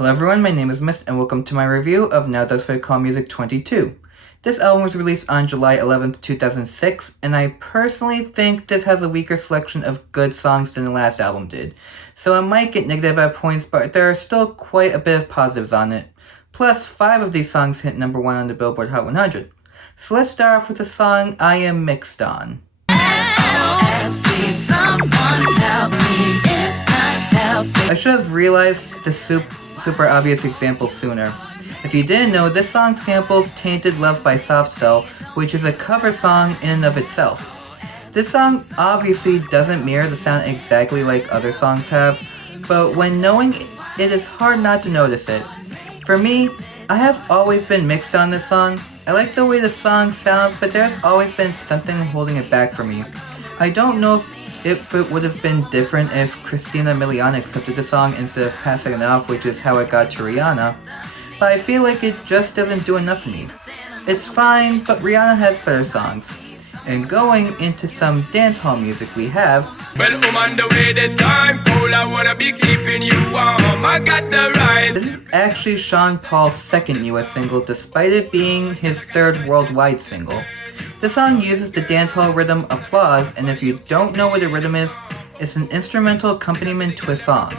Hello everyone, my name is Mist and welcome to my review of Now That's What I Call Music 22. This album was released on July 11th, 2006, and I personally think this has a weaker selection of good songs than the last album did. So it might get negative at points, but there are still quite a bit of positives on it. Plus, 5 of these songs hit number 1 on the Billboard Hot 100. So let's start off with the song I Am Mixed On. I should have realized the super obvious example sooner. If you didn't know, this song samples Tainted Love by Soft Cell, which is a cover song in and of itself. This song obviously doesn't mirror the sound exactly like other songs have, but when knowing it is hard not to notice it. For me, I have always been mixed on this song. I like the way the song sounds, but there's always been something holding it back for me. I don't know if it would have been different if Christina Milian accepted the song instead of passing it off, which is how it got to Rihanna, but I feel like it just doesn't do enough for me. It's fine, but Rihanna has better songs. And going into some dancehall music we have, this is actually Sean Paul's second US single, despite it being his third worldwide single. The song uses the dancehall rhythm Applause, and if you don't know what the rhythm is, it's an instrumental accompaniment to a song.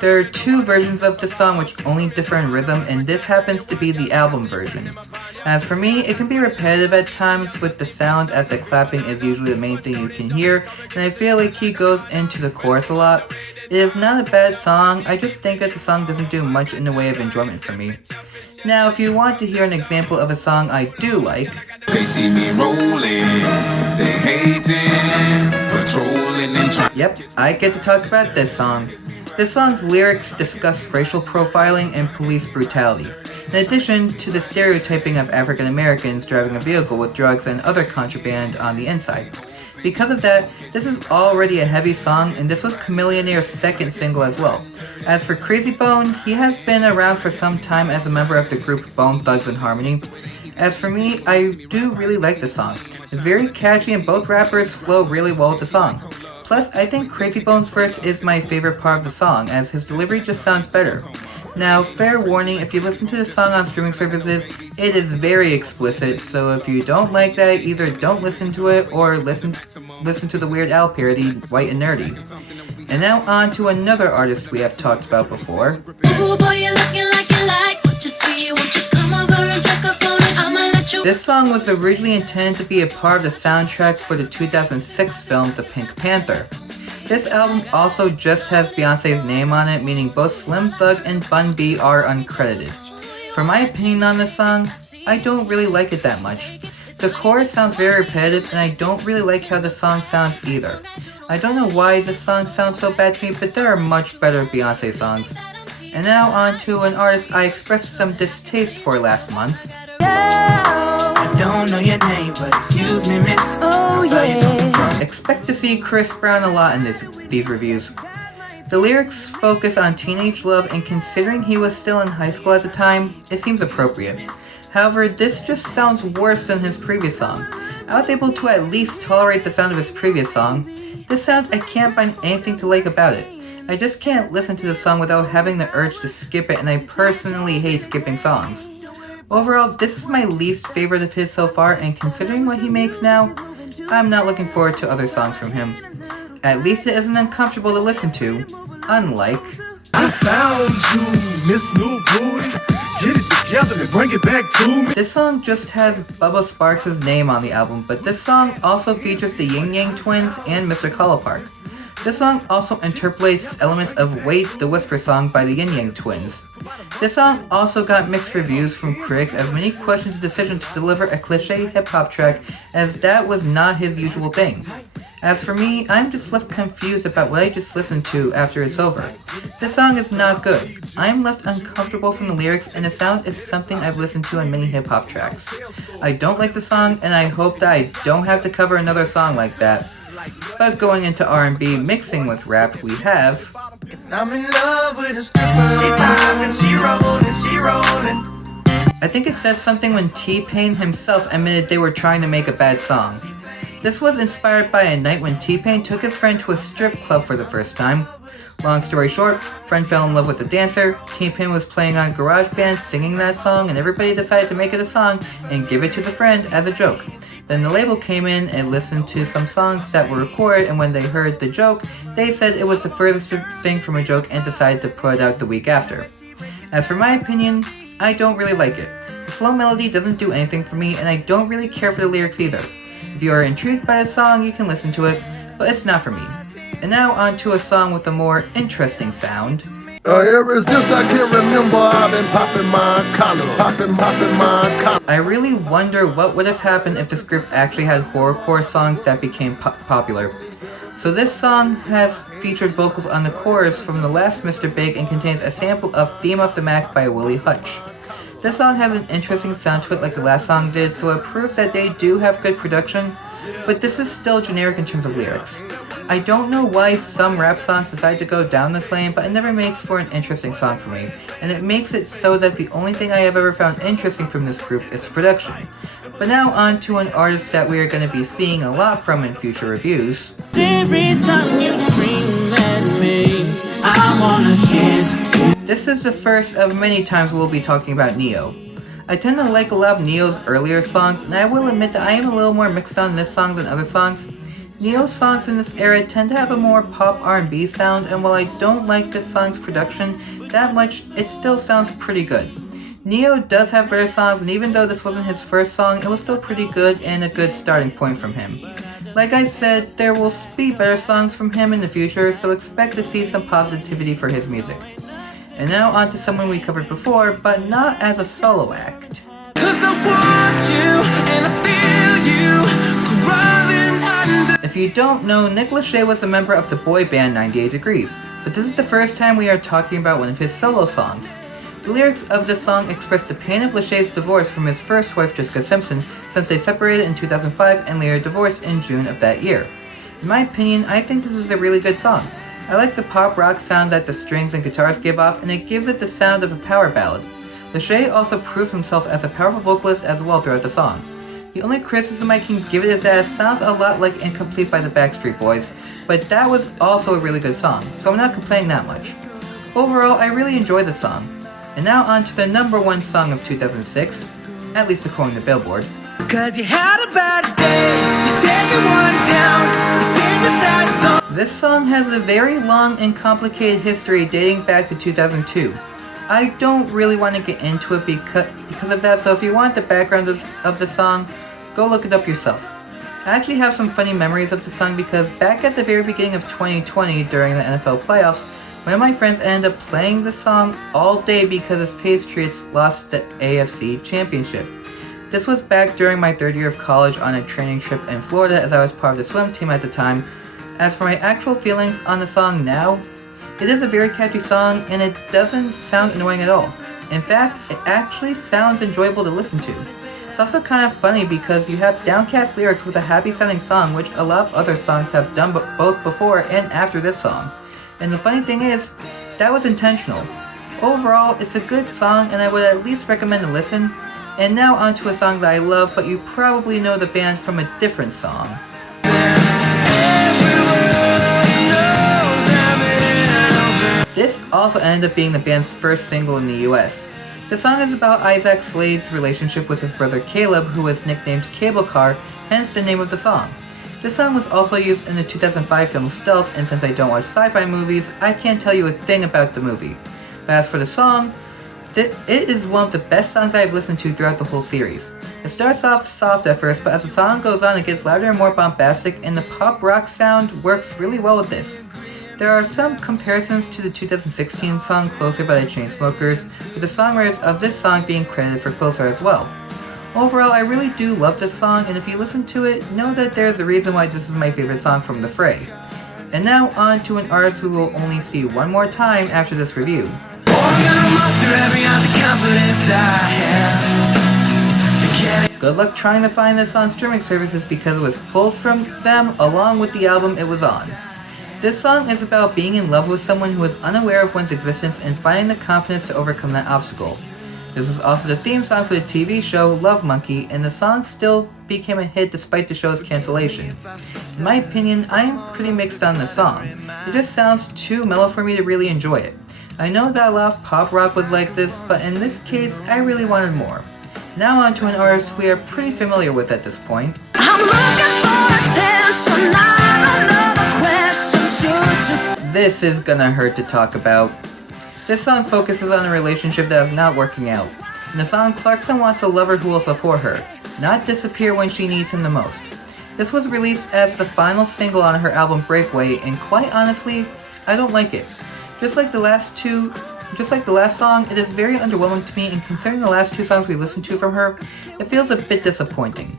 There are 2 versions of the song which only differ in rhythm, and this happens to be the album version. As for me, it can be repetitive at times with the sound, as the clapping is usually the main thing you can hear, and I feel like he goes into the chorus a lot. It is not a bad song, I just think that the song doesn't do much in the way of enjoyment for me. Now, if you want to hear an example of a song I do like, they see me rolling, they hating, patrolling and trying. Yep, I get to talk about this song. This song's lyrics discuss racial profiling and police brutality, in addition to the stereotyping of African Americans driving a vehicle with drugs and other contraband on the inside. Because of that, this is already a heavy song, and this was Chamillionaire's second single as well. As for Krayzie Bone, he has been around for some time as a member of the group Bone Thugs and Harmony. As for me, I do really like the song. It's very catchy and both rappers flow really well with the song. Plus, I think Krayzie Bone's verse is my favorite part of the song, as his delivery just sounds better. Now, fair warning, if you listen to this song on streaming services, it is very explicit, so if you don't like that, either don't listen to it or listen to the Weird Al parody, White and Nerdy. And now on to another artist we have talked about before. Ooh, boy, you're looking like you like what you see. Won't you come over and check up on it? I'ma let you. This song was originally intended to be a part of the soundtrack for the 2006 film The Pink Panther. This album also just has Beyonce's name on it, meaning both Slim Thug and Bun B are uncredited. For my opinion on this song, I don't really like it that much. The chorus sounds very repetitive, and I don't really like how the song sounds either. I don't know why this song sounds so bad to me, but there are much better Beyonce songs. And now on to an artist I expressed some distaste for last month. I don't know your name, but excuse me, miss. Oh yeah. Expect to see Chris Brown a lot in these reviews. The lyrics focus on teenage love, and considering he was still in high school at the time, it seems appropriate. However, this just sounds worse than his previous song. I was able to at least tolerate the sound of his previous song. This sound, I can't find anything to like about it. I just can't listen to the song without having the urge to skip it, and I personally hate skipping songs. Overall, this is my least favorite of his so far, and considering what he makes now, I'm not looking forward to other songs from him. At least it isn't uncomfortable to listen to, unlike I found you, Miss New Booty. Get it together and bring it back to me. This song just has Bubba Sparks' name on the album, but this song also features the Yin Yang Twins and Mr. Colorpark. This song also interpolates elements of Wait, the Whisper song by the Yin Yang Twins. This song also got mixed reviews from critics, as many questioned the decision to deliver a cliché hip-hop track, as that was not his usual thing. As for me, I'm just left confused about what I just listened to after it's over. This song is not good. I'm left uncomfortable from the lyrics, and the sound is something I've listened to in many hip-hop tracks. I don't like the song, and I hope that I don't have to cover another song like that. But going into R&B mixing with rap, we have I'm in love with a stripper. She poppin', she rollin'. I think it says something when T-Pain himself admitted they were trying to make a bad song. This was inspired by a night when T-Pain took his friend to a strip club for the first time. Long story short, friend fell in love with the dancer, T-Pin was playing on GarageBand singing that song, and everybody decided to make it a song and give it to the friend as a joke. Then the label came in and listened to some songs that were recorded, and when they heard the joke, they said it was the furthest thing from a joke and decided to put it out the week after. As for my opinion, I don't really like it. The slow melody doesn't do anything for me, and I don't really care for the lyrics either. If you are intrigued by the song, you can listen to it, but it's not for me. And now on to a song with a more interesting sound. Ever since I can remember, I've been popping my collar, popping my collar. I really wonder what would have happened if this group actually had horrorcore songs that became popular. So this song has featured vocals on the chorus from the last Mr. Big and contains a sample of Theme of the Mac by Willie Hutch. This song has an interesting sound to it like the last song did, so it proves that they do have good production, but this is still generic in terms of lyrics. I don't know why some rap songs decide to go down this lane, but it never makes for an interesting song for me, and it makes it so that the only thing I have ever found interesting from this group is production. But now on to an artist that we are going to be seeing a lot from in future reviews. Every time you scream at me, I wanna kiss you. This is the first of many times we'll be talking about Neo. I tend to like a lot of Neo's earlier songs, and I will admit that I am a little more mixed on this song than other songs. Neo's songs in this era tend to have a more pop R&B sound, and while I don't like this song's production that much, it still sounds pretty good. Neo does have better songs, and even though this wasn't his first song, it was still pretty good and a good starting point from him. Like I said, there will be better songs from him in the future, so expect to see some positivity for his music. And now on to someone we covered before, but not as a solo act. 'Cause I want you and I feel you crawling under. If you don't know, Nick Lachey was a member of the boy band 98 Degrees, but this is the first time we are talking about one of his solo songs. The lyrics of this song express the pain of Lachey's divorce from his first wife Jessica Simpson, since they separated in 2005 and later divorced in June of that year. In my opinion, I think this is a really good song. I like the pop rock sound that the strings and guitars give off, and it gives it the sound of a power ballad. Lachey also proved himself as a powerful vocalist as well throughout the song. The only criticism I can give it is that it sounds a lot like Incomplete by the Backstreet Boys, but that was also a really good song, so I'm not complaining that much. Overall, I really enjoyed the song. And now on to the number one song of 2006, at least according to Billboard. 'Cause you had a bad day, you take one down, you sing a sad song. This song has a very long and complicated history dating back to 2002. I don't really want to get into it because of that, so if you want the background of the song, go look it up yourself. I actually have some funny memories of the song because back at the very beginning of 2020 during the NFL playoffs, one of my friends ended up playing the song all day because his Patriots lost the AFC Championship. This was back during my third year of college on a training trip in Florida as I was part of the swim team at the time. As for my actual feelings on the song now, it is a very catchy song and it doesn't sound annoying at all. In fact, it actually sounds enjoyable to listen to. It's also kind of funny because you have downcast lyrics with a happy sounding song, which a lot of other songs have done both before and after this song. And the funny thing is, that was intentional. Overall, it's a good song and I would at least recommend a listen. And now onto a song that I love, but you probably know the band from a different song. This also ended up being the band's first single in the US. The song is about Isaac Slade's relationship with his brother Caleb, who was nicknamed Cable Car, hence the name of the song. This song was also used in the 2005 film Stealth, and since I don't watch sci-fi movies, I can't tell you a thing about the movie. But as for the song, it is one of the best songs I've listened to throughout the whole series. It starts off soft at first, but as the song goes on, it gets louder and more bombastic, and the pop rock sound works really well with this. There are some comparisons to the 2016 song Closer by the Chainsmokers, with the songwriters of this song being credited for Closer as well. Overall, I really do love this song, and if you listen to it, know that there's a reason why this is my favorite song from the Fray. And now on to an artist who will only see one more time after this review. Good luck trying to find this on streaming services because it was pulled from them along with the album it was on. This song is about being in love with someone who is unaware of one's existence and finding the confidence to overcome that obstacle. This was also the theme song for the TV show Love Monkey, and the song still became a hit despite the show's cancellation. In my opinion, I am pretty mixed on the song. It just sounds too mellow for me to really enjoy it. I know that a lot of pop rock was like this, but in this case, I really wanted more. Now on to an artist we are pretty familiar with at this point. I'm looking for attention, not another question. Should just This is gonna hurt to talk about. This song focuses on a relationship that is not working out. In the song, Clarkson wants a lover who will support her, not disappear when she needs him the most. This was released as the final single on her album Breakaway, and quite honestly, I don't like it. Just like the last song, it is very underwhelming to me, and considering the last two songs we listened to from her, it feels a bit disappointing.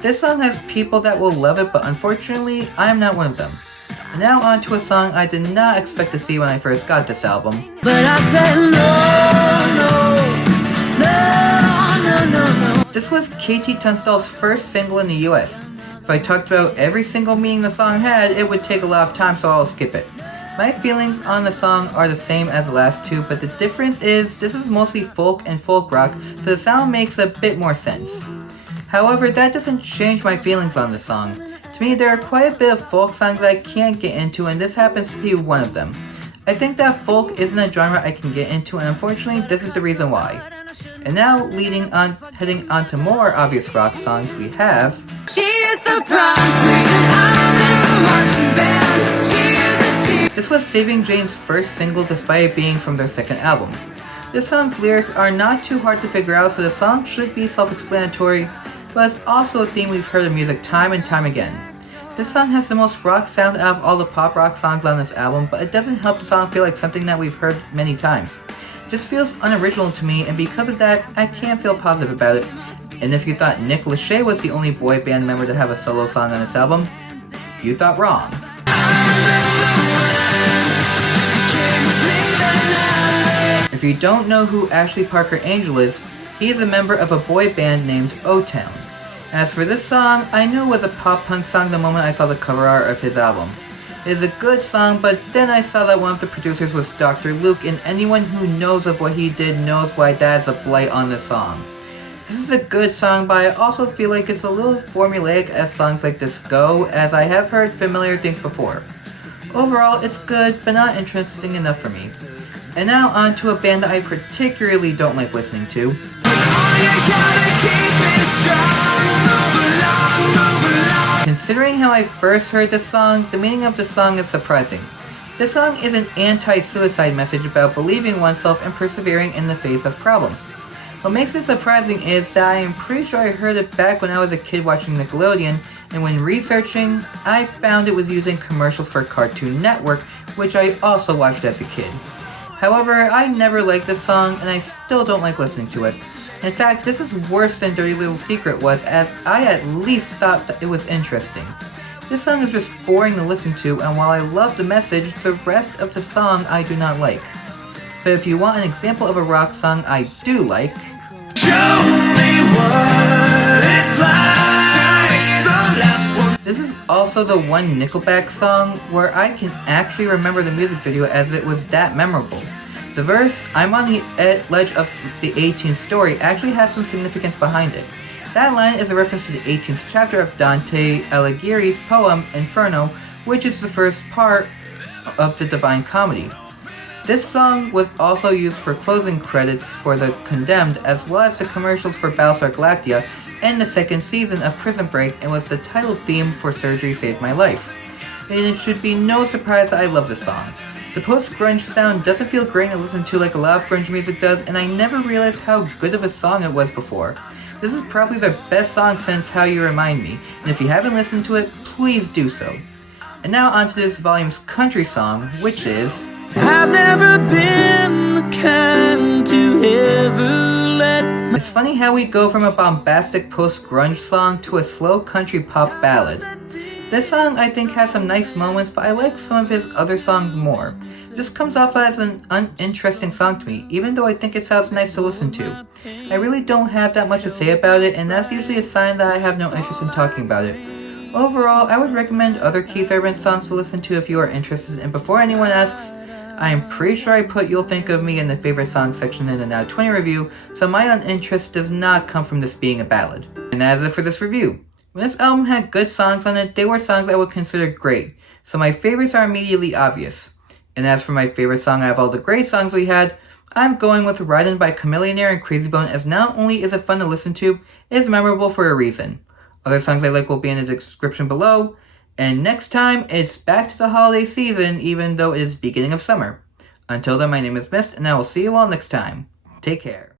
This song has people that will love it, but unfortunately, I am not one of them. And now on to a song I did not expect to see when I first got this album. but I said no. This was KT Tunstall's first single in the US. If I talked about every single meaning the song had, it would take a lot of time, so I'll skip it. My feelings on the song are the same as the last two, but the difference is this is mostly folk and folk rock, so the sound makes a bit more sense. However, that doesn't change my feelings on the song. To me, there are quite a bit of folk songs that I can't get into, and this happens to be one of them. I think that folk isn't a genre I can get into, and unfortunately, this is the reason why. And now, heading on to more obvious rock songs, we have She is the prostitute, I'm in the marching band. She is a cheat. This was Saving Jane's first single despite it being from their second album. This song's lyrics are not too hard to figure out, so the song should be self-explanatory, but it's also a theme we've heard in music time and time again. This song has the most rock sound out of all the pop rock songs on this album, but it doesn't help the song feel like something that we've heard many times. It just feels unoriginal to me, and because of that, I can't feel positive about it. And if you thought Nick Lachey was the only boy band member to have a solo song on this album, you thought wrong. If you don't know who Ashley Parker Angel is, he is a member of a boy band named O-Town. As for this song, I knew it was a pop-punk song the moment I saw the cover art of his album. It is a good song, but then I saw that one of the producers was Dr. Luke, and anyone who knows of what he did knows why that is a blight on the song. This is a good song, but I also feel like it's a little formulaic as songs like this go, as I have heard familiar things before. Overall, it's good, but not interesting enough for me. And now on to a band that I particularly don't like listening to. Considering how I first heard this song, the meaning of the song is surprising. This song is an anti-suicide message about believing oneself and persevering in the face of problems. What makes it surprising is that I am pretty sure I heard it back when I was a kid watching Nickelodeon, and when researching, I found it was using commercials for Cartoon Network, which I also watched as a kid. However, I never liked this song, and I still don't like listening to it. In fact, this is worse than Dirty Little Secret was, as I at least thought that it was interesting. This song is just boring to listen to, and while I love the message, the rest of the song I do not like. But if you want an example of a rock song I do like, Show me what it's like. The last one. this is also the one Nickelback song where I can actually remember the music video as it was that memorable. The verse, "I'm on the ledge of the 18th story," actually has some significance behind it. That line is a reference to the 18th chapter of Dante Alighieri's poem Inferno, which is the first part of the Divine Comedy. This song was also used for closing credits for The Condemned, as well as the commercials for Battlestar Galactica and the second season of Prison Break, and was the title theme for Surgery Saved My Life. And it should be no surprise that I love this song. The post-grunge sound doesn't feel great to listen to like a lot of grunge music does, and I never realized how good of a song it was before. This is probably their best song since How You Remind Me, and if you haven't listened to it, please do so. And now onto this volume's country song, which is I've never been the kind to ever let It's funny how we go from a bombastic post-grunge song to a slow country pop ballad. This song I think has some nice moments, but I like some of his other songs more. This comes off as an uninteresting song to me, even though I think it sounds nice to listen to. I really don't have that much to say about it, and that's usually a sign that I have no interest in talking about it. Overall, I would recommend other Keith Urban songs to listen to if you are interested, and before anyone asks, I am pretty sure I put You'll Think of Me in the favorite song section in the Now 20 review, so my uninterest does not come from this being a ballad. And as for this review, when this album had good songs on it, they were songs I would consider great, so my favorites are immediately obvious. And as for my favorite song out of all the great songs we had, I'm going with Ridin by Chamillionaire and Krayzie as not only is it fun to listen to, it is memorable for a reason. Other songs I like will be in the description below, and next time, it's back to the holiday season even though it is beginning of summer. Until then, my name is Mist, and I will see you all next time. Take care.